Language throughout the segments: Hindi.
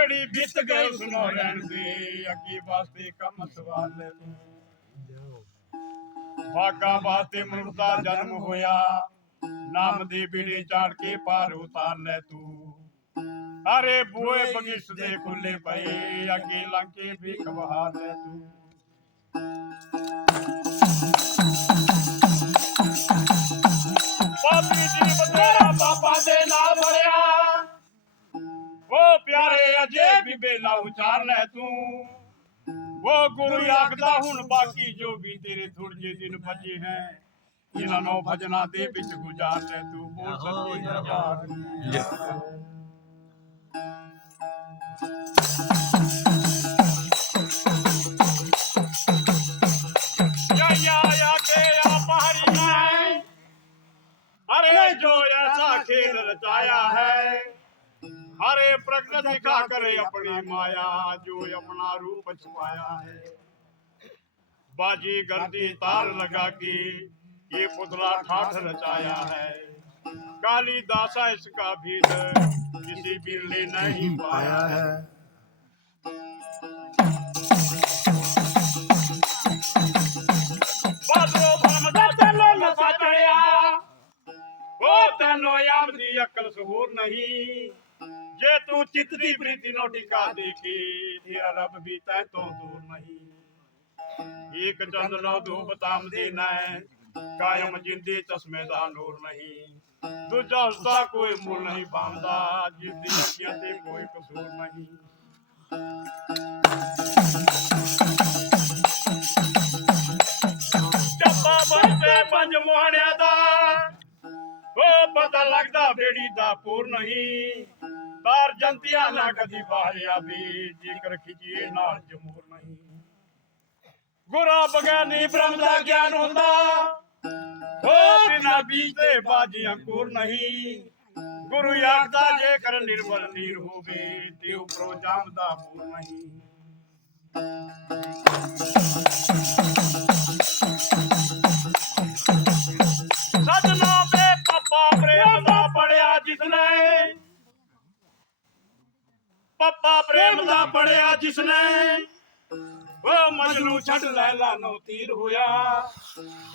ਜਿਹੜੀ ਬੀਤ ਗਈ ਉਸਨੂੰ ਰਹਿਣ ਦੇ, ਅੱਗੇ ਵਾਸਤੇ ਕੰਮ ਸਵਾਲ ਲੈ ਤੂੰ। ਭਾਗਾ ਵਾਸਤੇ ਮਨੁੱਖ ਦਾ ਜਨਮ ਹੋਇਆ, ਨਾਮ ਦੀ ਬੀੜੀ ਚਾੜ ਕੇ ਪਾਰ ਉਤਾਰ ਲੈ ਤੂੰ। ਸਾਰੇ ਬੂਹੇ ਬਗੀਚ ਦੇ ਖੁੱਲੇ ਪਏ, ਅੱਗੇ ਲੰਘ ਕੇ ਭੀਖ ਬਹਾਰ ਲੈ ਤੂੰ। ਪਾਪੀ ਜੀ ਬਤੇਰਾ ਪਾਪਾ ਦੇ ਨਾਲ ਭਰਿਆ, ਉਹ ਪਿਆਰੇ ਅਜੇ ਵੀ ਬੇਲਾ ਉਚਾਰ ਲੈ ਤੂੰ। ਉਹ ਗੁਰੂ ਆਖਦਾ ਹੁਣ ਬਾਕੀ ਜੋ ਵੀ ਤੇਰੇ ਥੋੜੇ ਜਿਹੇ ਦਿਨ ਬਚੇ ਹੈ, ਇਹਨਾਂ ਨੂੰ ਭਜਨਾਂ ਦੇ ਵਿੱਚ ਗੁਜ਼ਾਰ ਲੈ ਤੂੰ। ਬੋਲ ਸੱਚੇ ਦਰਬਾਰ या के या पहाड़ी है, अरे जो ऐसा खेल रचाया है, हरे प्रकृति दिखा करे अपनी माया, जो अपना रूप छुपाया है। बाजी गर्दी तार लगा के ये पुतला ठाठ रचाया है, कालीदासा इसका भीड़ किसी भी ले नहीं पाया है। ਤੈਨੂੰ ਯਾਦ ਦੀ ਅਕਲ ਸਹੂਰ ਨਹੀਂ, ਜੇ ਤੂੰ ਚਿੱਤ ਦੀ ਪ੍ਰੀਤੀ ਨੂੰ ਟਿਕਾ ਦੇਖੀ, ਤੇਰਾ ਰੱਬ ਵੀ ਤੈ ਤੋਂ ਦੂਰ ਨਹੀਂ। ਇੱਕ ਚੰਦ ਨੋ ਧੂਪ ਤਾਮ ਦੇਣਾ ਹੈ, ਕਾਇਮ ਜਿੰਦੀ ਚਸ਼ਮੇ ਦਾ ਨੂਰ ਨਹੀਂ। ਦੂਜਾ ਉਸਦਾ ਕੋਈ ਮੁੱਲ ਨਹੀਂ ਪਾਉਂਦਾ, ਜਿਸਦੀ ਅੱਖੀਆਂ ਤੇ ਕੋਈ ਕਸੂਰ ਨਹੀਂ। ਚੱਪਾ ਬੰਦੇ ਪੰਜ ਮੁਹਾਣਿਆਂ ਦਾ, ਉਹ ਪਤਾ ਲੱਗਦਾ ਬੇੜੀ ਦਾ ਪੂਰ ਨਹੀਂ। ਤਾਰ ਜੰਤੀਆਂ ਨਾ ਕਦੀ ਬਾਹਰਿਆ ਵੀ, ਜੇਕਰ ਖਿਚੀਏ ਨਾਲ ਜਮੂਰ ਨਹੀਂ। ਗੁਰਾਂ ਬਗੈਰ ਨਹੀਂ ਬ੍ਰਹਮ ਦਾ ਗਿਆਨ ਹੁੰਦਾ, ਉਹ ਬਿਨਾ ਬੀਜ ਦੇ ਬਾਜੀ ਅੰਕੁਰ ਨਹੀਂ। ਗੁਰੂ ਆਖਦਾ ਜੇਕਰ ਨਿਰਮਲ ਨੀਰ ਹੋਵੇ, ਤੇ ਉਪਰੋਂ ਜਾਮਦਾ ਪੂਰ ਨਹੀਂ। ਸਜਣਾ ਤੇ ਪੱਪਾ ਪ੍ਰੇਮ ਦਾ ਪੜਿਆ ਜਿਸਨੇ, ਪੱਪਾ ਪ੍ਰੇਮ ਦਾ ਪੜਿਆ ਜਿਸਨੇ, ਉਹ ਮਜਨੂੰ ਛੱਡ ਲੈਲਾ ਨੂੰ ਤੀਰ ਹੋਇਆ।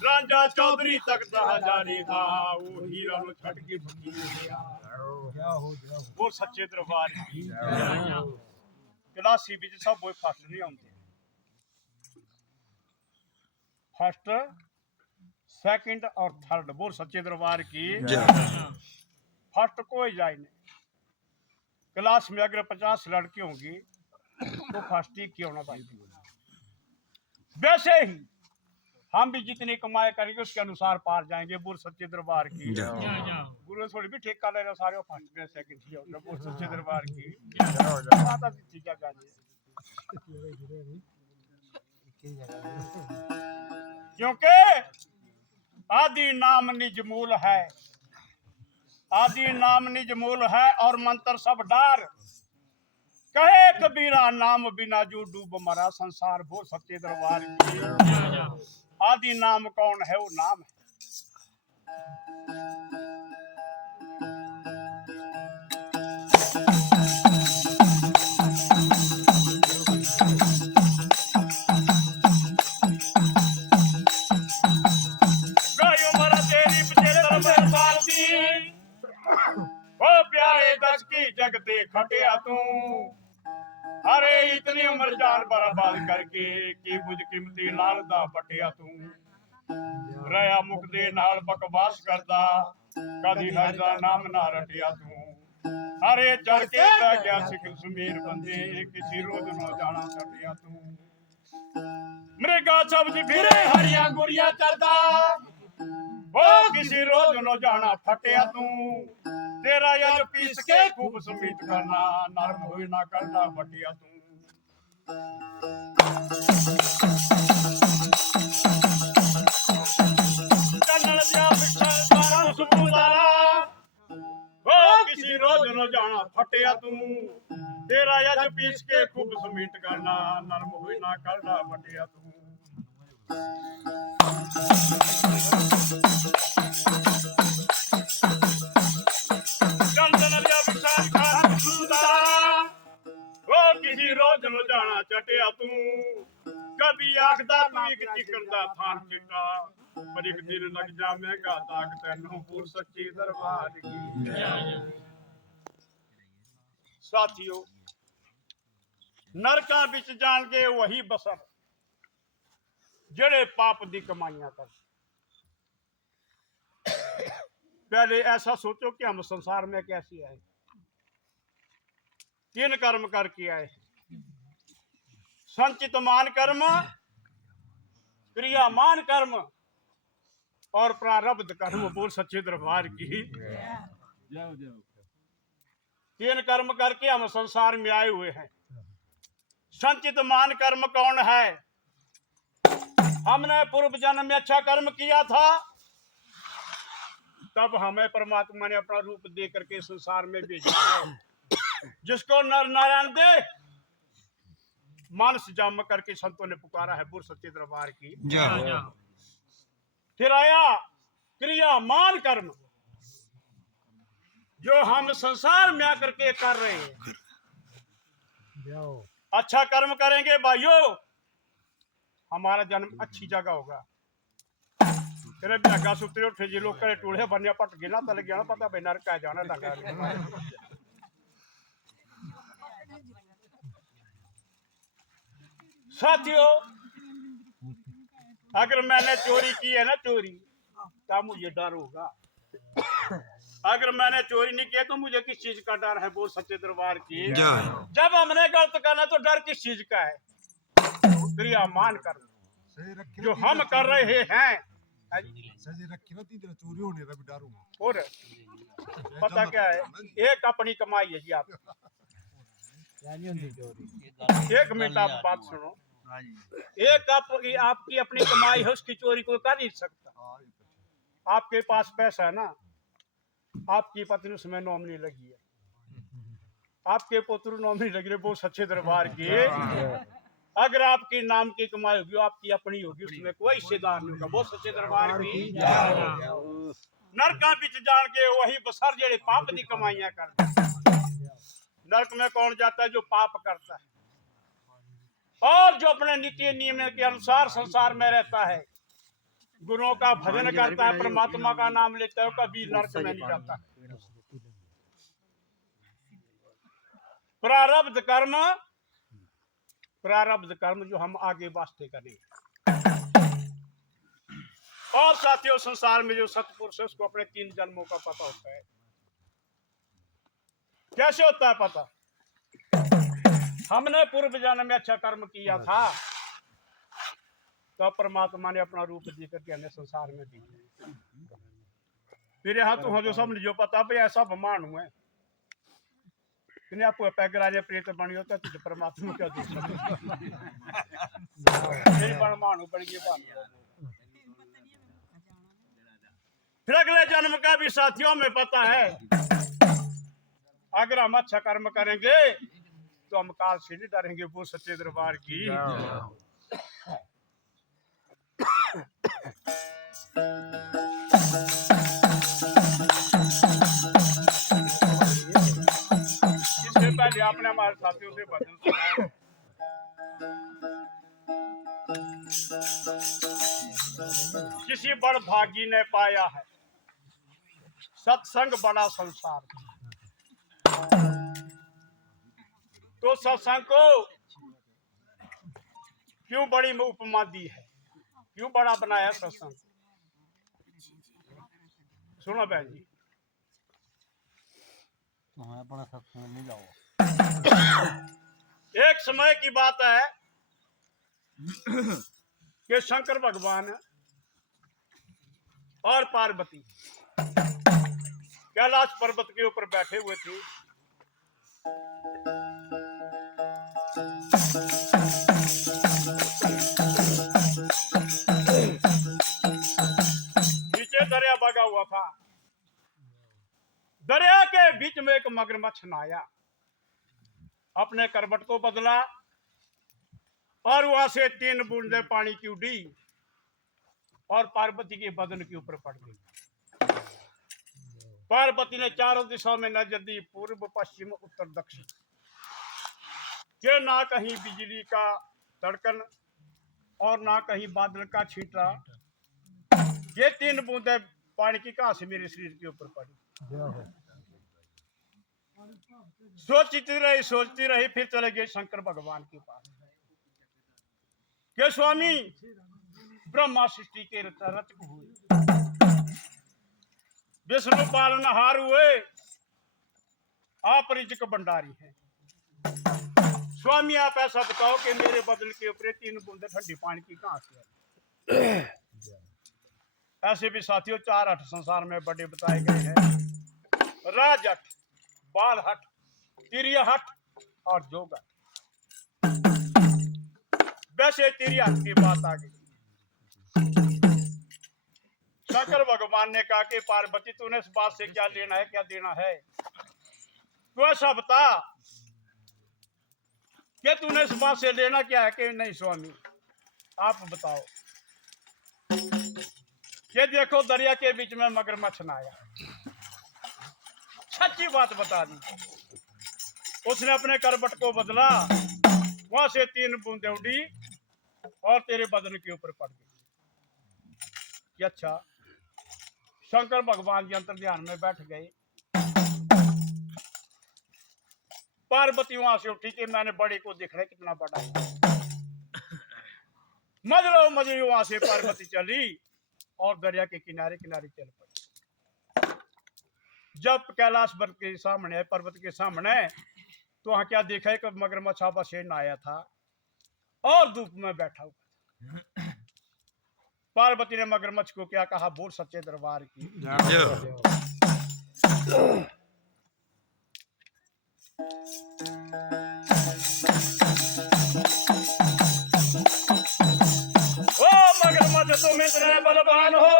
ਰਾਂਝਾ ਚੌਧਰੀ ਤੱਕ ਦਾ ਹਜ਼ਾਰੀ ਦਾ, ਉਹ ਹੀਰਾ ਨੂੰ ਛੱਡ ਕੇ ਫਕੀਰ ਹੋਇਆ। ਉਹ ਸੱਚੇ ਦਰਬਾਰ ਦੀ ਕਲਾਸੀ ਵਿੱਚ ਸਭ ਕੋਈ ਫਸਟ ਨਹੀਂ ਆਉਂਦੇ। फर्स्ट सेकंड और थर्ड, बोल सच्चे दरबार की। फर्स्ट कोई जाए नहीं। क्लास में अगर 50 लड़की होंगी तो फर्स्ट ही क्यों ना पाएगी। वैसे ही हम भी जितनी कमाई करेंगे उसके अनुसार पार जाएंगे। बोल सच्चे दरबार की। गुरु थोड़ी भी ठेका ले रहा सारे फर्स्ट में सेकंड ही होगा। बोल सच्चे दरबार की। माता जी क्या गाने, क्योंकि आदि नाम निजमूल है, आदि नाम निजमूल है और मंत्र सब डार। कहे कबीरा नाम बिना जो डूब मरा संसार। वो सच्चे दरबार की। आदि नाम कौन है, वो नाम है। जगते खटिया तू, अरे इतनी उम्र जान बर्बाद करके की बुझ कीमती लाल दा पटिया तू। रया मुख दे नाल बकवास करदा, कदी हर दा नाम ना रटिया तू। अरे चढ़ के पै गया सिख सुमेर बंदे, किसी रोज नो जाना सटिया तू। मृगा सब्ज फिरे हरिया गुरिया चलदा, वो किसी रोज नो जाना फटिया तू। तेरा यार पीस के खूब समीट करना, नरम हुई ना करना बटिया तू। चन्नल दिया बिछल सारा सुबुदारा, वो किसी रोज न जाना फटिया तू। तेरा यार पीस के खूब समीट करना, नरम हुई ना करना बटिया तू। ही रोज रोजाना चटिया तू कभी आखदा तू एक चिकन दा थान चिट्टा पर एक दिन लग जा महंगा दाग तैनू पूर सच्ची दरबार की साथियों नरका विच जान के वही बसर जेड़े पाप दी कमाइयां कर पहले ऐसा सोचो कि हम संसार में कैसे आए किन कर्म करके आए संचित मान कर्म क्रियामान कर्म और प्रारब्ध कर्म बोल सच्चे दरबार की तीन कर्म करके हम संसार में आए हुए हैं संचित मान कर्म कौन है हमने पूर्व जन्म में अच्छा कर्म किया था तब हमें परमात्मा ने अपना रूप दे करके संसार में भेजा है जिसको नर नारायण दे मानस जन्म करके संतों ने पुकारा है बुर सच्चे दरबार की फिर आया क्रिया मान कर्म जो हम संसार में आकर के कर रहे हैं अच्छा कर्म करेंगे भाइयों हमारा जन्म अच्छी जगह होगा तेरे भी अगा सुतरे उठे जी लोग करे टूढ़े बनने पट गए ना तल गया ना पता भाई नरक आ जाना लगा साथियों अगर मैंने चोरी की है ना चोरी तो मुझे डर होगा अगर मैंने चोरी नहीं किया तो मुझे किस चीज का डर है बोल सच्चे दरबार की जब हमने गलत करना तो डर किस चीज का है क्रिया मान कर जो हम कर रहे हैं और पता क्या है एक अपनी कमाई है जी आप एक मिनट आप बात सुनो एक आपकी अपनी कमाई है उसकी चोरी कोई कर नहीं सकता आपके पास पैसा है ना आपकी पत्नी उसमें नॉमिनी लगी है आपके पुत्र नॉमिनी लगी है बहुत सच्चे दरबार की अगर आपकी नाम की कमाई होगी आपकी अपनी होगी उसमें कोई हिस्सेदार नहीं होगा बहुत सच्चे दरबार की नरका बिच जान के वही बसर जेड़े पाप दी कमाइयां करते नरक में कौन जाता है जो पाप करता है और जो अपने नित्य नियम के अनुसार संसार में रहता है गुरुओं का भजन करता है परमात्मा का नाम लेता है कभी नरक में नहीं जाता प्रारब्ध कर्म जो हम आगे वास्ते करें और साथियों संसार में जो सतपुरुष है उसको अपने 3 जन्मों का पता होता है कैसे होता है पता हमने पूर्व जन्म में अच्छा कर्म किया था तो परमात्मा ने अपना रूप दे करके हमें संसार में दिया फिर यहाँ तो जो सब जो पता भाई ऐसा बमान हुआ है आपको पैगराजे प्रेत बनी होता तो परमात्मा क्या देख फिर अगले जन्म का भी साथियों में पता है अगर हम अच्छा कर्म करेंगे तो हम काल से नहीं डरेंगे वो सच्चे दरबार की इससे पहले आपने हमारे साथियों से भजन सुना किसी बड़ भागी ने पाया है सत्संग बड़ा संसार तो सत्संग को क्यों बड़ी उपमा दी है क्यों बड़ा बनाया सत्संग सुनो बहन जी अपना सत्संग नहीं लाओ एक समय की बात है कि शंकर भगवान और पार्वती कैलाश पर्वत के ऊपर बैठे हुए थे नीचे दरिया बगा हुआ था दरिया के बीच में एक मगरमच्छ नहाया अपने करवट को बदला और वहां से 3 बूंदे पानी की उड़ी और पार्वती के बदन के ऊपर पड़ गई पार्वती ने चारों दिशाओं में नजर दी पूर्व पश्चिम उत्तर दक्षिण कि ना कहीं बिजली का तड़कन और ना कहीं बादल का छींटा। ये 3 बूंदे पानी की कहां से मेरे शरीर के ऊपर पड़ी। सोचती रही फिर चले गए शंकर भगवान के पास के स्वामी ब्रह्मा सृष्टि के रचक हुए, विष्णु पालनहार हुए, आप रिज़्क भंडारी हैं। स्वामी आप ऐसा बताओ कि मेरे बदन के ऊपर 3 बूंदे ठंडी पानी की कहां से आई। ऐसे भी साथियों 4 हट संसार में बड़े बताए गए हैं। राज हट, बाल हट, तिरिया हट और जोग हट। वैसे तिरिया हट की बात आ गई। शंकर भगवान ने कहा कि पार्वती तूने इस बात से क्या लेना है, क्या देना है। तू ऐसा बता कि तूने इस बात से लेना क्या है कि नहीं। स्वामी आप बताओ। ये देखो दरिया के बीच में मगरमच्छ न आया। सच्ची बात बता दी। उसने अपने करबट को बदला, वहां से 3 बूंदे उड़ी और तेरे बदन के ऊपर पड़ गई। अच्छा, शंकर भगवान जी अंतर ध्यान में बैठ गए। पार्वती वहां से उठी कि मैंने बड़े को देख रहा है कितना बड़ा है। मजरी वहां से पार्वती चली और दरिया के किनारे किनारे चल पड़ी। जब कैलाश पर्वत के सामने, पर्वत के सामने, तो वहां क्या देखा है कि मगरमच्छ आपस से आया था और धूप में बैठा हुआ। पार्वती ने मगरमच्छ को क्या कहा, बोल सच्चे दरबार की। ओ मगरमच्छ तुम इतने बलवान हो,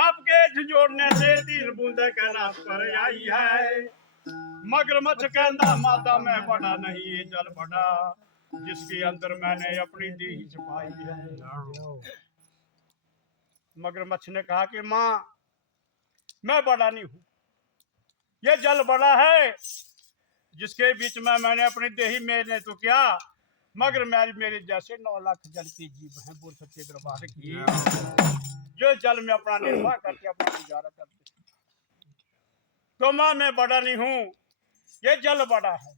आपके झंझोड़ने से 3 बूंदे कैलाश पर आई है। मगरमच्छ कहता माता मैं बड़ा नहीं, ये जल बड़ा जिसके अंदर मैंने अपनी देह छुपाई है। मगरमच्छ ने कहा कि माँ मैं बड़ा नहीं हूं, ये जल बड़ा है जिसके बीच में मैंने अपनी देही, मैंने तो क्या मगर मेरे जैसे 9 लाख जल की जीव हैं। बोल सच्चे दरबार की, जो जल में अपना निर्वाह करके अपना गुजारा करते। तो माँ मैं बड़ा नहीं हूं, ये जल बड़ा है।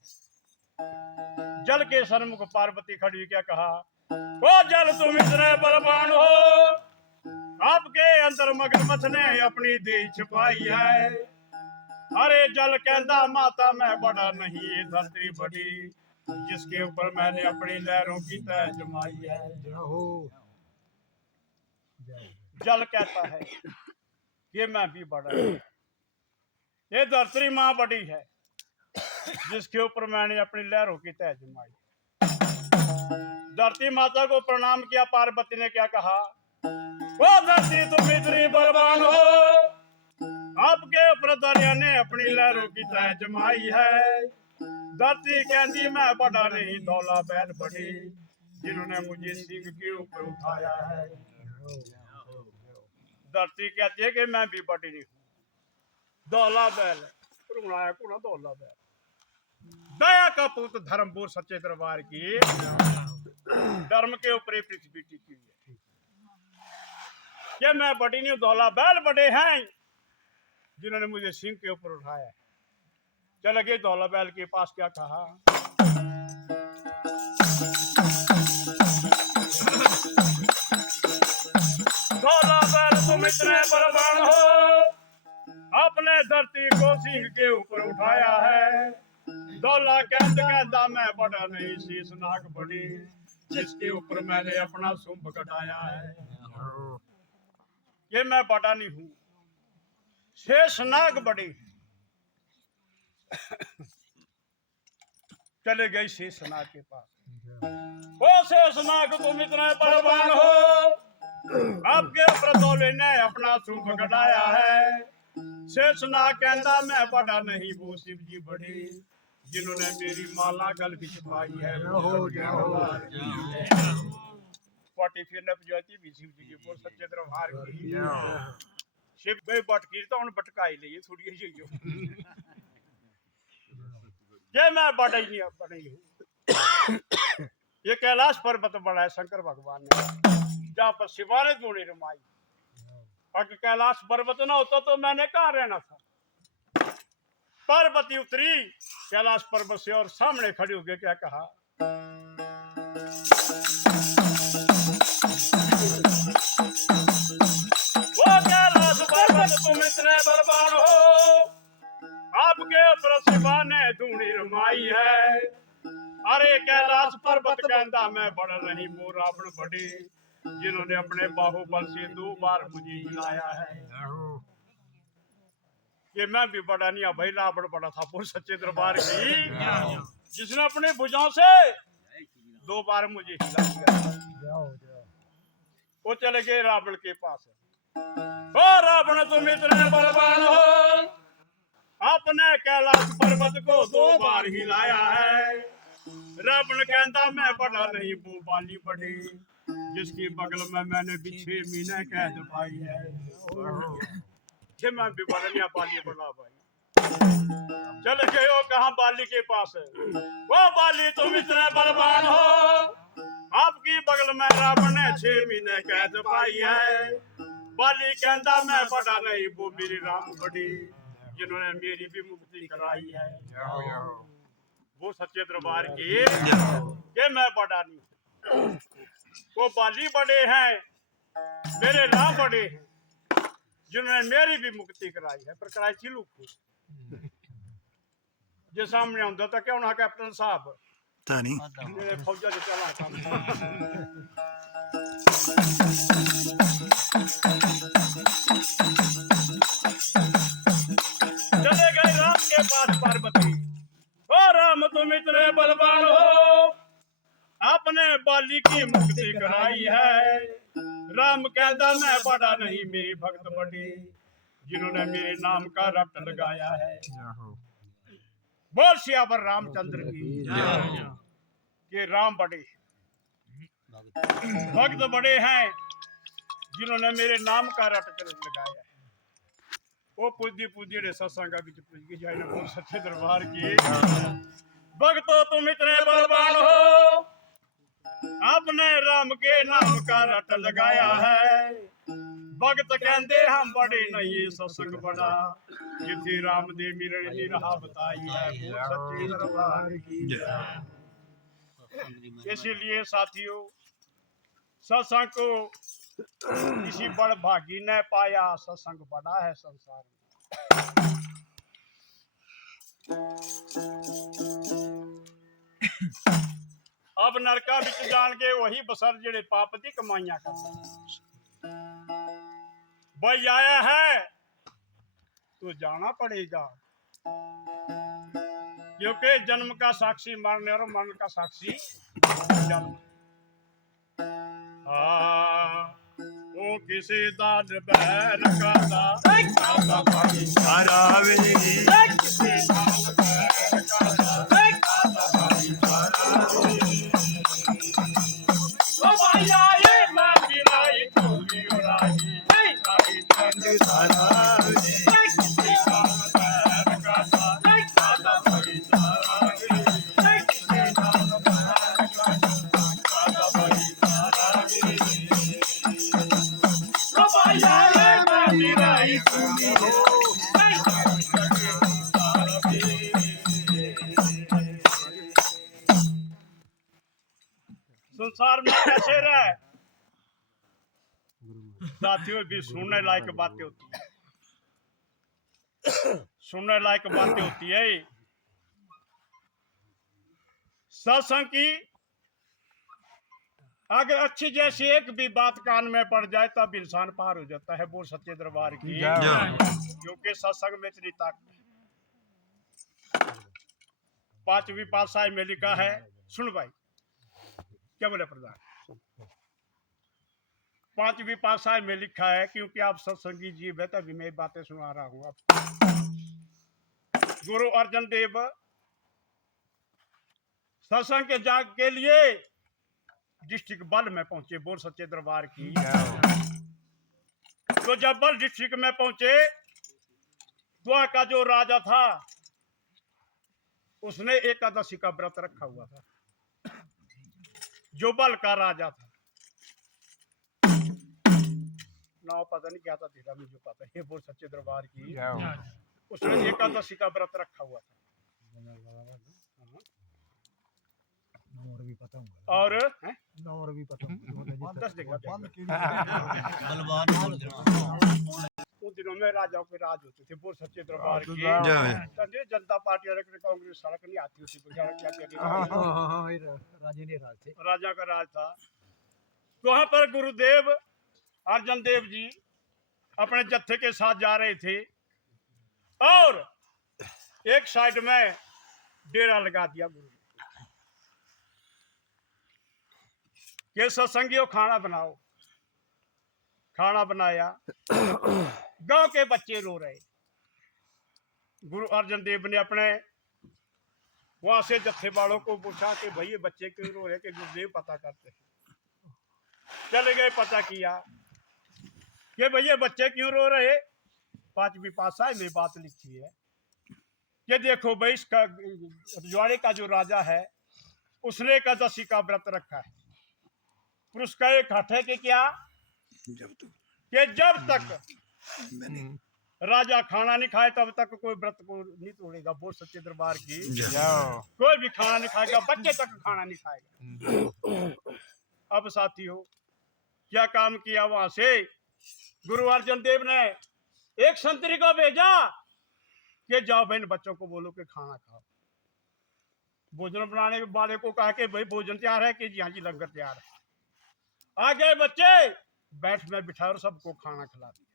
जल के सन्मुख पार्वती खड़ी क्या कहा, ओ जल तुम इतने बलवान हो, आपके अंदर मगरमच्छ ने अपनी देह छुपाई है। अरे जल कहता माता मैं बड़ा नहीं, ये धरती बड़ी जिसके ऊपर मैंने अपनी लहरों की तह जमाई है। जल कहता है ये मैं भी बड़ा हूं, ये धरती माँ बड़ी है जिसके ऊपर मैंने अपनी लहरों की तह जमाई। धरती माता को प्रणाम किया। पार्वती ने क्या कहा, ओ धरती तुम इतनी बलवान हो, आपके ऊपर दरिया ने अपनी लहरों की तह जमाई है। धरती कहती मैं बड़ा नहीं, दौला बैल बड़ी जिन्होंने मुझे सिंह के ऊपर उठाया है। धरती कहती है कि मैं भी बड़ी नहीं हूं, दौला बैल कुड़ा दौला बैल। दया का पुत्र धर्म, बोल सच्चे दरबार की, धर्म के ऊपर पृथ्वी टिकी है। ये मैं बड़ी नहीं, दौला बैल बड़े हैं जिन्होंने मुझे सिंह के ऊपर उठाया। चल गए दौला बैल के पास, क्या कहा, दौला बैल तुम इतने बलवान हो, आपने धरती को सिंह के ऊपर उठाया है। दौला कहता मैं बड़ा नहीं, शीशनाग बड़ी जिसके ऊपर मैंने अपना सुंभ कटाया है। ये मैं बड़ा नहीं हूं, शेषनाग बड़ी। चले गई शेषनाग के पास, ओ शेषनाग तुम इतने बलवान हो, आपके ऊपर दौले ने अपना सुंभ कटाया है। शेषनाग कहता मैं बड़ा नहीं, वो शिव जी बड़ी जिन्होंने मेरी माला गल की छुपाई है। पाटी फिर ने पजाती भी शिव जी की, बोल सच्चे दरबार की। शिव भाई बटकी तो उन बटकाई लिए थोड़ी जो कि मैं बड़ा ही हूँ। ये कैलाश पर्वत बड़ा है शंकर भगवान ने, जहाँ पर शिवा ने धूणी रमाई। अगर कैलाश पर्वत ना होता तो मैंने कहाँ रहना था। पार्वती उतरी कैलाश पर्वत से और सामने खड़ी हो गई, क्या कहा, वो कैलाश पर्वत तुम इतने बलवान हो, आपके ऊपर शिवा ने धूणी रमाई है। अरे कैलाश पर्वत कहता मैं बड़ा नहीं, वो रावण बड़े जिन्होंने अपने बाहुबल से 2 बार मुझे हिलाया है। ये मैं भी बड़ा नहीं, भाई रावण बड़ा था वो सच्चे दरबार की, जिसने अपने भुजाओं से 2 बार मुझे हिला दिया। वो चले गए रावण के पास। ओ रावण तुम इतने बलवान हो, आपने कैलाश पर्वत को 2 बार हिलाया है। रावण कहता मैं बड़ा नहीं, वो बाली बड़े जिसकी बगल में मैंने भी 6 महीने कैद पाई है। कि मैं भी बड़ा नहीं, बाली बड़ा भाई। चले गए हो कहाँ, बाली के पास। वो बाली तुम इतने बलवान हो, आपकी बगल में रावण ने 6 महीने कैद पाई है। बाली कहता मैं बड़ा नहीं, वो मेरी राम बड़ी जिन्होंने मेरी भी मुक्ति कराई है। वो सच्चे दरबार की ये मैं बड़ा नहीं, वो बाली बड़े हैं, मेरे राम बड़े हैं जिन्होंने मेरी भी मुक्ति कराई है। पर कराई थी लुक जो सामने आंदा था क्या उन्हें कैप्टन साहब नहीं मेरे फौजा जो चला था। चले गए राम के पास पार्वती। ओ राम तुम इतने बलवान हो, आपने बाली की मुक्ति कराई है। राम कहता मैं बड़ा नहीं, मेरी भक्त बड़ी जिन्होंने मेरे नाम का रट लगाया है। बोल सियावर रामचंद्र की ये राम बड़े भक्त बड़े हैं जिन्होंने मेरे नाम का रट लगाया है। वो पूजी पूजी रे सत्संग विच पूज के जाए ना बोल सच्चे दरबार की। भक्तो तुम इतने बलवान हो, आपने राम के नाम का रट लगाया है। भगत कहते हम बड़े नहीं, सत्संग बड़ा जिथे राम दे मिलन नहीं रहा बताई है। बोल सच्चे दरबार की। इसीलिए साथियों सत्संग को किसी बड़ भागी ने पाया, सत्संग बड़ा है संसार में। अब नरका बिच जान के वही बसर जेड़े पाप दी कमाइयां करते भाई आया है तो जाना पड़ेगा, क्योंकि जन्म का साक्षी मरने और मरण का साक्षी जन्म। वो किसी दाद बैर का सारा वे संसार में कैसे रहे साथियों, भी सुनने लायक बातें होती है, सुनने लायक बातें होती है। सत्संग की अगर अच्छी जैसी एक भी बात कान में पड़ जाए तब इंसान पार हो जाता है। बोल सच्चे दरबार की। क्योंकि सत्संग में इतनी ताकत है। 5वीं पातशाही में लिखा है, सुन भाई क्या बोले प्रधान, 5वीं पातशाही में लिखा है, क्योंकि आप सत्संगी जीव है तभी मैं बातें सुना रहा हूं। आप गुरु अर्जन देव सत्संग के जाग के लिए डिस्ट्रिक्ट बल में पहुंचे। बोल सच्चे दरबार की। तो जब बल डिस्ट्रिक्ट में पहुंचे, द्वार का जो राजा था उसने एकादशी का व्रत रखा हुआ था। जो बल का राजा था, नाव पता नहीं क्या था, तेरा मुझे पता है, वो सच्चे दरबार की। उसने एकादशी का व्रत रखा हुआ था। और भी पता होगा, और और भी पता होगा। 10 जगह बलवान बोल देना। उन दिनों में राजाओं के राज होते थे, वो सच्चे दरबार की। जनता पार्टी और कांग्रेस सड़क नहीं आती उसी पर, राजे ने राज थे, राजा का राज था। तो वहां पर गुरुदेव अर्जन देव जी अपने जत्थे के साथ जा रहे थे और एक साइड में डेरा लगा दिया गुरु ने कि सत्संगियों खाना बनाओ। खाना बनाया, गांव के बच्चे रो रहे। गुरु अर्जन देव ने अपने वहां से जत्थे वालों को पूछा कि भाई ये बच्चे क्यों रो रहे, कि गुरुदेव पता करते हैं। चले गए, पता किया कि भैया बच्चे क्यों रो रहे। 5वीं पातशाही में बात लिखी है कि देखो भाई इसका रजवाड़े का जो राजा है उसने एकादशी का व्रत रखा है। फिर उसका एक हट है कि क्या, कि जब तक राजा खाना नहीं खाए तब तक कोई व्रत को नहीं तोड़ेगा। बोल सच्चे दरबार की। कोई भी खाना नहीं खाएगा, बच्चे तक खाना नहीं खाएगा। अब साथियों क्या काम किया, वहां से गुरु अर्जन देव ने एक संतरी को भेजा कि जाओ बहन बच्चों को बोलो कि खाना खाओ। भोजन बनाने वाले को कहा कि भाई भोजन तैयार है, कि जी हाँ जी लंगर तैयार है। आ गए बच्चे, बैठ में बिठा और सबको खाना खिला दिया।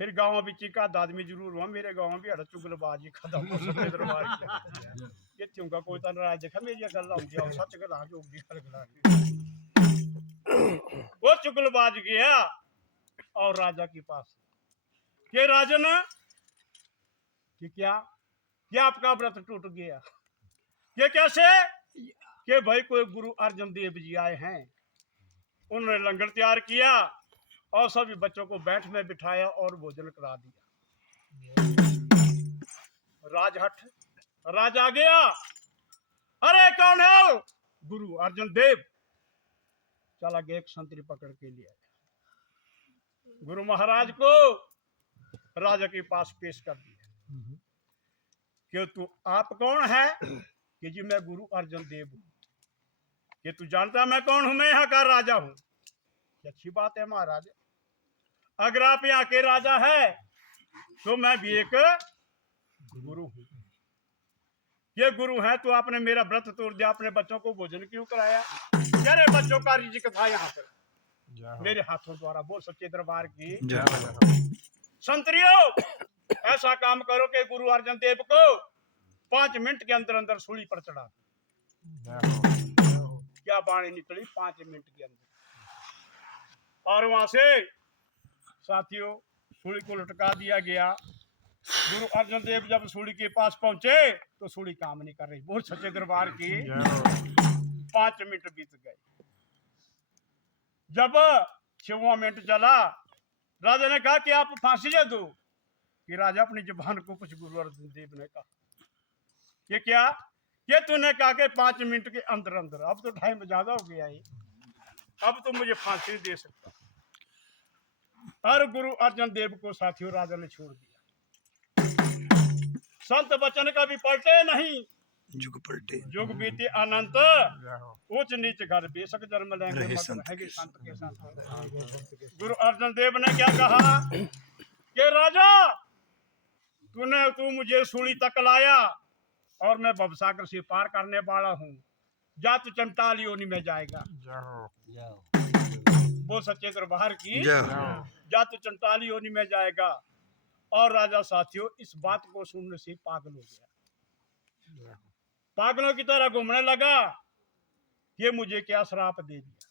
फिर गांव में चीका आदमी जरूर हुआ, मेरे गांव में भी हड़ चुगलबाजी खत्म हो सके दरबार ये क्योंकि कोई तो नाराज देखा मेरी गल आउंदी और सच गल आ जो वो चुगलबाज गया और राजा के पास कि राजन कि क्या आपका व्रत टूट गया। ये कैसे, कि भाई कोई गुरु अर्जन देव जी आए हैं, उन्होंने लंगर तैयार किया और सभी बच्चों को बैठ में बिठाया और भोजन करा दिया। राजहट राजा गया, अरे कौन है? गुरु अर्जन देव। चला गया, एक संतरी पकड़ के लिया, गुरु महाराज को राजा के पास पेश कर दिया कि तू आप कौन है? कि जी मैं गुरु अर्जन देव हूं। कि तू जानता मैं कौन हूं? मैं यहाँ का राजा हूं। अच्छी बात है महाराज, अगर आप यहाँ के राजा है तो मैं भी एक गुरु हूं। ये गुरु है तो आपने मेरा व्रत तोड़ दिया, अपने बच्चों को भोजन क्यों कराया? मेरे बच्चों का रिज़्क था यहाँ पर मेरे हाथों द्वारा। बोल सच्चे दरबार की। संतरियों ऐसा काम करो कि गुरु अर्जन देव को 5 मिनट के अंदर अंदर सूली पर चढ़ा। क्या बाणी निकली 5 मिनट के अंदर। और वहां से साथियों सूली को लटका दिया गया। गुरु अर्जन देव जब सूली के पास पहुंचे तो सूली काम नहीं कर रही। बहुत सच्चे दरबार की। 5 मिनट बीत गए। जब 6वां मिनट चला, राजा ने कहा कि आप फांसी दे दो। कि राजा अपनी जुबान को कुछ गुरु अर्जन देव ने कहा कि क्या, ये तूने कहा कि 5 मिनट के अंदर अंदर, अब तो टाइम ज्यादा हो गया है, अब तो मुझे फांसी दे सकता। और गुरु अर्जन देव को साथियों राजा ने छोड़ दिया। संत वचन का भी पलटे नहीं, जुग पलटे जुग बीते अनंत, उच्च नीच घर बेशक जन्म लेंगे मत रहेंगे संत के साथ। गुरु अर्जन देव ने क्या कहा कि राजा तू मुझे सूली तक लाया और मैं भवसागर से पार करने वाला हूँ। जा तू चंटाल योनि में जाएगा। वो सच्चे दरबार की। जा तू चंटाल योनि में जाएगा। और राजा साथियों इस बात को सुनने से पागल हो गया, पागलों की तरह घूमने लगा। ये मुझे क्या श्राप दे दिया।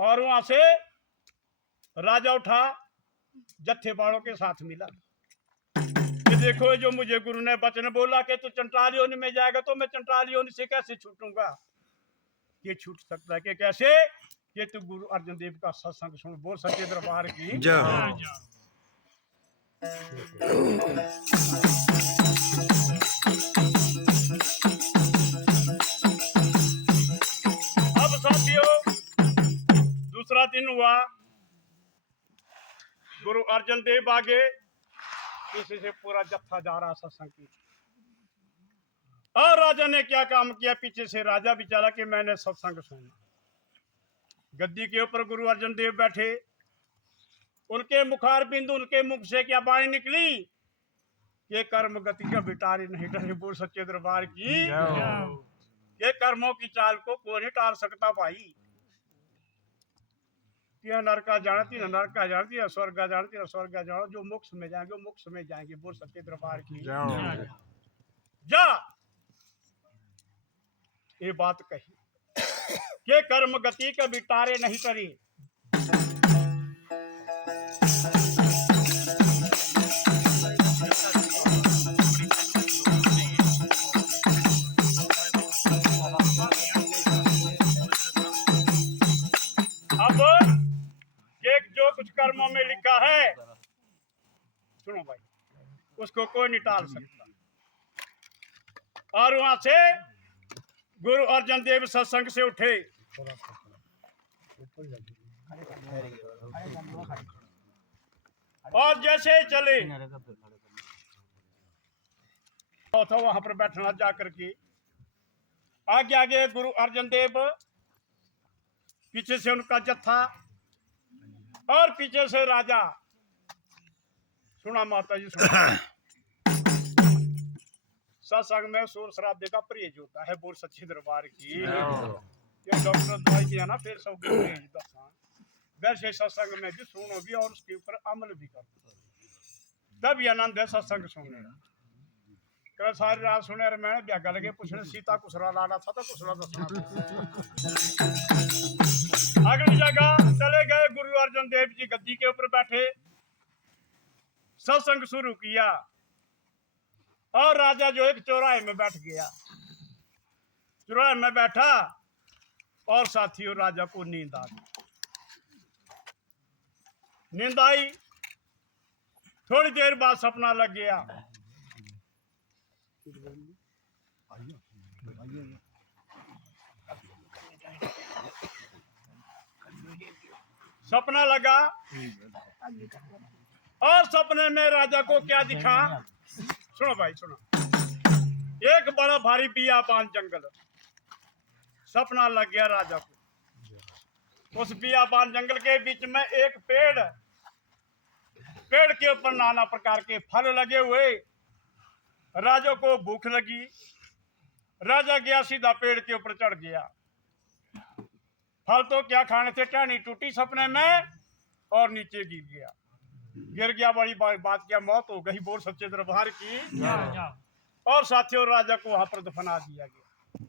और वहां से राजा उठा, जत्थे वालों के साथ मिला कि देखो जो मुझे गुरु ने वचन बोला कि तू चंटाल योनि में जाएगा, तो मैं चंटाल योनि से कैसे छूटूंगा? ये छूट सकता है कि कैसे? कि तू गुरु अर्जन देव का सत्संग सुन। बोल सच्चे दरबार की। अब साथियों दूसरा दिन हुआ, गुरु अर्जन देव आगे, किसी से पूरा जत्था जा रहा सत्संग की। और राजा ने क्या काम किया, पीछे से राजा बेचारा कि मैंने सत्संग सुना। गद्दी के ऊपर गुरु अर्जन देव बैठे, उनके मुखार बिंदु, उनके मुख से क्या बाणी निकली, ये कर्म गति का बिटारी नहीं डरे, बोल सच्चे दरबार की। ये कर्मों की चाल को कौन नहीं टाल सकता भाई। नरका जानती न नरका जानती है, स्वर्गा जानती है स्वर्गा जानो, जो मोक्ष में जाएंगे वो मोक्ष में जाएंगे, बोल सच्चे दरबार की। जा ये बात कही कि कर्म गति कभी तारे नहीं करी। अब एक जो कुछ कर्मों में लिखा है, सुनो भाई, उसको कोई नहीं टाल सकता। और वहां से गुरु अर्जन देव सत्संग से उठे और जैसे चले तो वहां पर बैठना जाकर के आगे आगे गुरु अर्जन देव, पीछे से उनका जत्था और पीछे से राजा। सुना माता जी, सुना। सत्संग में शोर शराबे का परहेज होता है, बोल सच्ची दरबार की। ये डॉक्टर दवाई दिया ना, फिर सब वैसे सत्संग में भी सुनो भी और उसके ऊपर अमल भी करो, तब ये आनंद है सत्संग सुनने। कल सारी रात सुने और मैंने ब्यागा लगे पूछने, सीता कुसरा लाना था तो कुसरा दसना। अगली जगह चले गए, गुरु अर्जन देव जी गद्दी के ऊपर बैठे, सत्संग शुरू किया। और राजा जो एक चौराहे में बैठ गया, चौराहे में बैठा और साथियों राजा को नींद आ गई। नींद आई, थोड़ी देर बाद सपना लग गया। सपना लगा और सपने में राजा को क्या दिखा, सुनो भाई सुनो। एक बड़ा भारी बियाबान जंगल, सपना लग गया राजा को। उस बियाबान जंगल के बीच में एक पेड़, पेड़ के ऊपर नाना प्रकार के फल लगे हुए। राजा को भूख लगी, राजा गया सीधा पेड़ के ऊपर चढ़ गया। फल तो क्या खाने से टहनी टूटी सपने में और नीचे गिर गया। गिर गया, बड़ी बात क्या, मौत हो गई, बोल सच्चे दरबार की। और साथियों राजा को वहां पर दफना दिया गया।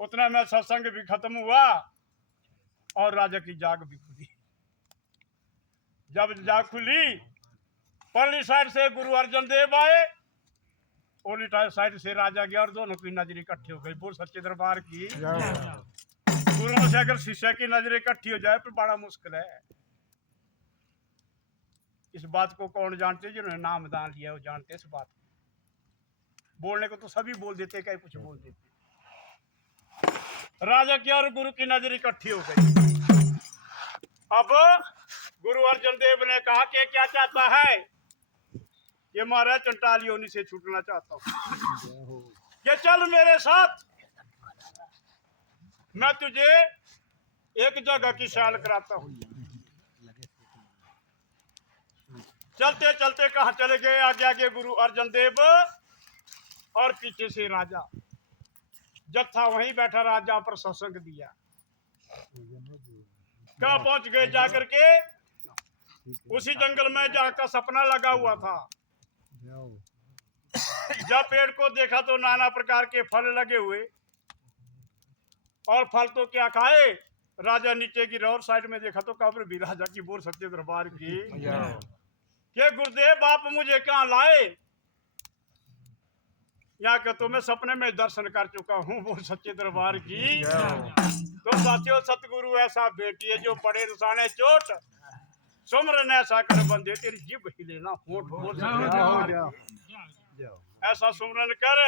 उतने में सत्संग भी खत्म हुआ और राजा की जाग भी खुली। जब जाग खुली, पल्ली साइड से गुरु अर्जन देव आए, ओली साइड से राजा गया और दोनों की नजर इकट्ठी हो गई, बोल सच्चे दरबार की। गुरुओं से अगर शिष्य की नजर इकट्ठी हो जाए तो बड़ा मुश्किल है। इस बात को कौन जानते, जिन्होंने नाम दान लिया वो जानते इस बात को। बोलने को तो सभी बोल देते, कहीं कुछ बोल देते। राजा की और गुरु की नजर इकट्ठी हो गई। अब गुरु अर्जन देव ने कहा कि क्या चाहता है, ये महाराज चंटाली होने से छूटना चाहता हूँ, ये चल मेरे साथ, मैं तुझे एक जगह की सैर कराता हूँ। चलते चलते कहाँ चले गए, आगे आगे गुरु अर्जन देव और पीछे से राजा। जत्था वहीं बैठा, राजा पर सत्संग दिया। कहाँ पहुंच गए जाकर के, उसी जंगल में जाकर सपना लगा हुआ था। जब पेड़ को देखा तो नाना प्रकार के फल लगे हुए, और फल तो क्या खाए, राजा नीचे गिरा और साइड में देखा तो कब्र भी राजा की, बोल सच्चे दरबार की। ये गुरुदेव बाप मुझे कहाँ लाए, यहाँ के तो मैं सपने में दर्शन कर चुका हूँ, बोल सच्चे दरबार की। तो साथियों सतगुरु ऐसा बेटी है जो पड़े रसाने चोट, सुमरन ऐसा कर बंदे तेरी जिभ हिले ना होठ, बोल सच्चे दरबार की। ऐसा सुमरन कर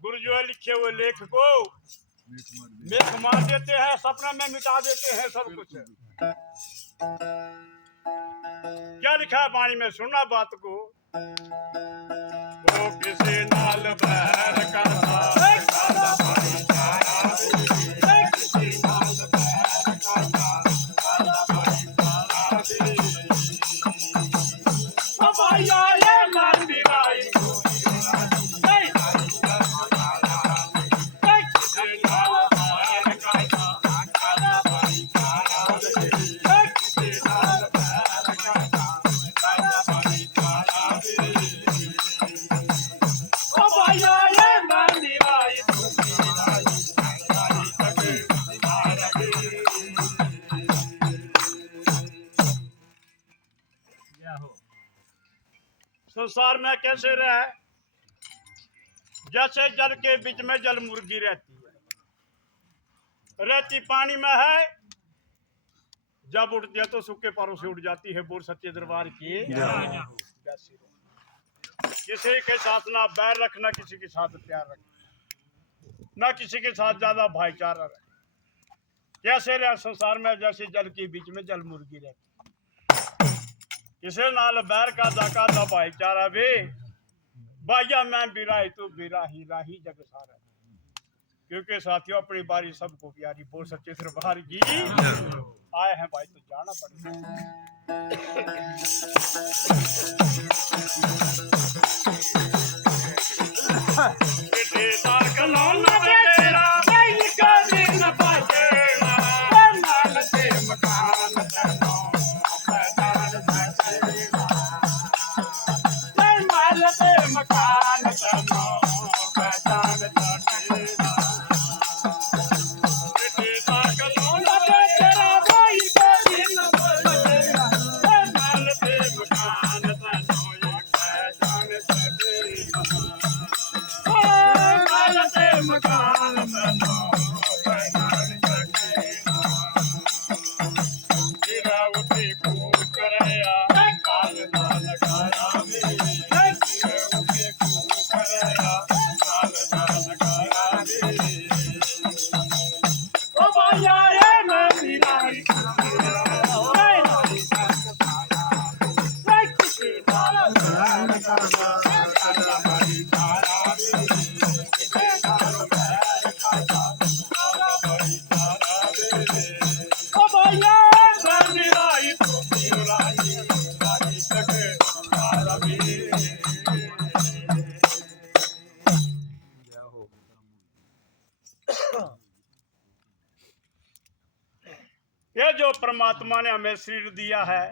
गुरु जो है लिखे हुए लेख को मेख मार देते हैं, सपना में मिटा देते हैं सब कुछ। क्या लिखा है वाणी में, सुनना बात को। वो किसी नाल बैर करता संसार में कैसे रहे, जैसे जल के बीच में जल मुर्गी रहती है, रहती पानी में है, जब उठती है तो सूखे पैरों से उठ जाती है। बोल सच्चे दरबार की। किसी के साथ ना बैर रखना, किसी के साथ प्यार रखना, ना किसी के साथ ज्यादा भाईचारा रखना। कैसे रहे संसार में, जैसे जल के बीच में जल मुर्गी रहती, किसे नाल बैर का दाका दा भाईचारा वे, भाइया मैं बिराही तू बिराही राही जग सारा। क्योंकि साथियों अपनी बारी सबको प्यारी। बोल सच्चे दरबार की। आए हैं भाई तो जाना पड़ेगा। ये जो परमात्मा ने हमें शरीर दिया है,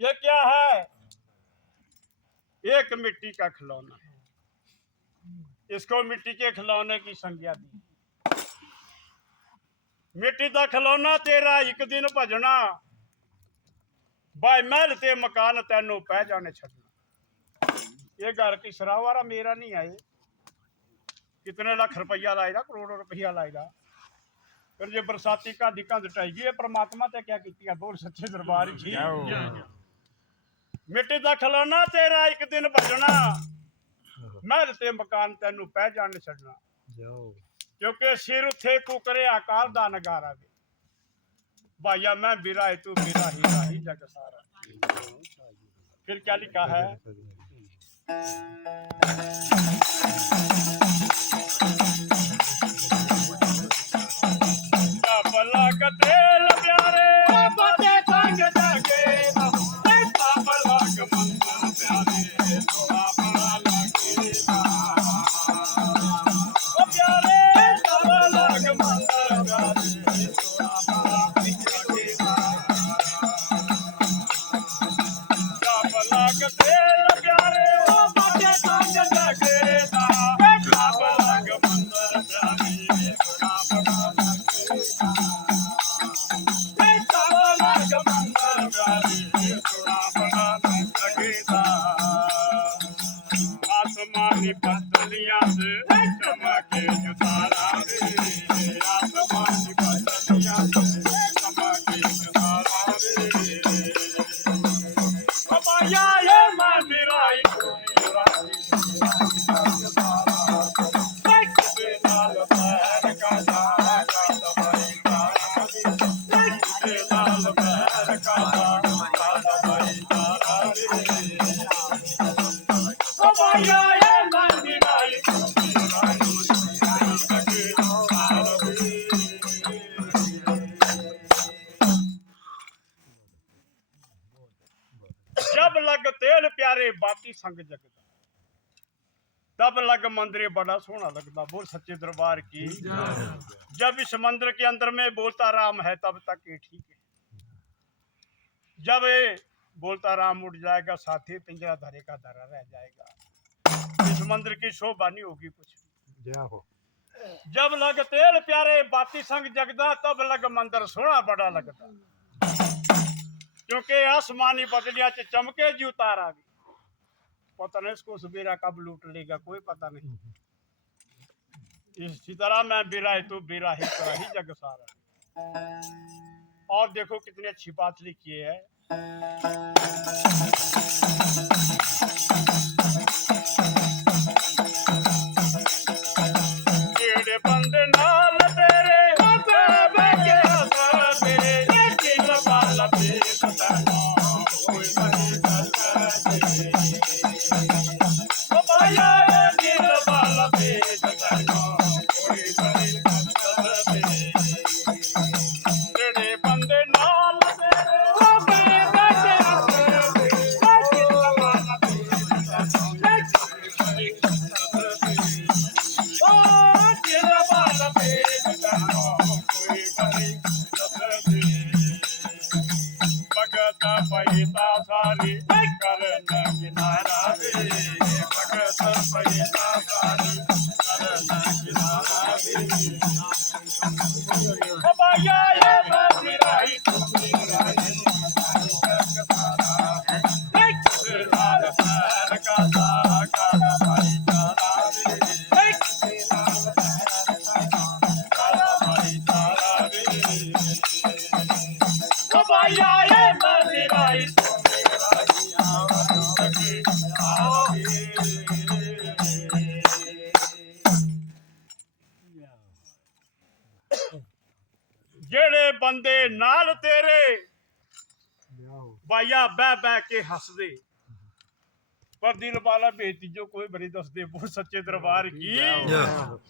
ये क्या है? एक मिट्टी का खिलौना है। इसको मिट्टी के खिलौने की संज्ञा दी। मिट्टी का खिलौना तेरा एक दिन भजना, भाई महल ते मकान तेनों पै जाने छड़ना। ये घर की सरावारा मेरा नहीं है। कितने लाख रुपया लाएगा, करोड़ों रुपया लाएगा, फिर ये बरसाती का दिक्कत ढाएगी। ये परमात्मा ते क्या की। बोल सच्चे दरबार की। मिट्टी का खिलौना तेरा एक दिन भजना, महल ते मकान तेनों पै जाने छड़ना। क्योंकि सिर उथे कुकरे अकाल दा नगारा वे, भाइया मैं बिराही तू बिराही राही जग सारा। फिर क्या लिखा है? तेल प्यारे बचे संग जाके, मंदिर प्यारे थोड़ा बड़ा लगेगा। प्यारे लग मंदिर प्यारे थोड़ा बड़ा लगेगा। तेल प्यारे बचे संग जाके, लग मंदिर प्यारे थोड़ा बड़ा लगेगा। आसमानी पतलियां से चमके जो तारा रे, आसमानी पतलियां से चमके जो तारा रे। बाबा ये मैं बिराही तू संग जगदा तब लग मंदिर बड़ा सोहना लगता। बोल सच्चे दरबार की। जब इस मंदिर के अंदर में बोलता राम है तब तक ये ठीक है। जब ये बोलता राम उठ जाएगा साथी पिंजरा धरे का धरा रह जाएगा। इस मंदिर की शोभा नहीं होगी कुछ। जय हो। जब लग तेल प्यारे बाती संग जगदा तब लग मंदिर सोहना बड़ा लगता। क्योंकि आसमानी बदलिया च चमके जी उतारा भी पता नहीं इसको सवेरा कब लूट लेगा कोई पता नहीं। इसी तरह मैं बिरा है तू बिरा ही तेरा ही जग सारा। और देखो कितनी अच्छी बात लिखी है। जेड़े बंदे नाल तेरे बैठे तेरे दिल वाला बेखता कोई बड़ी गल तेरे ओ भाया दिल वाला बेखता कोई बड़ी गल तेरे जेड़े बंदे नाल तेरे बैठे दिल वाला बेखता कोई बड़ी पैसा सारी करन किनारा रे भगत पैसा सारी करन किनारा रे ओ भैया ये बंदिराई तुम्हारी लाल पैर का सारा काला भाई तारा रे काला भाई तारा रे ओ भैया ये बंदिराई जेड़े बंदे नाल तेरे जय हो। भाइया बह बह के हसदे पर दिल वाला बेटी जो कोई बड़ी दसदे। बहुत सच्चे दरबार की। जय हो।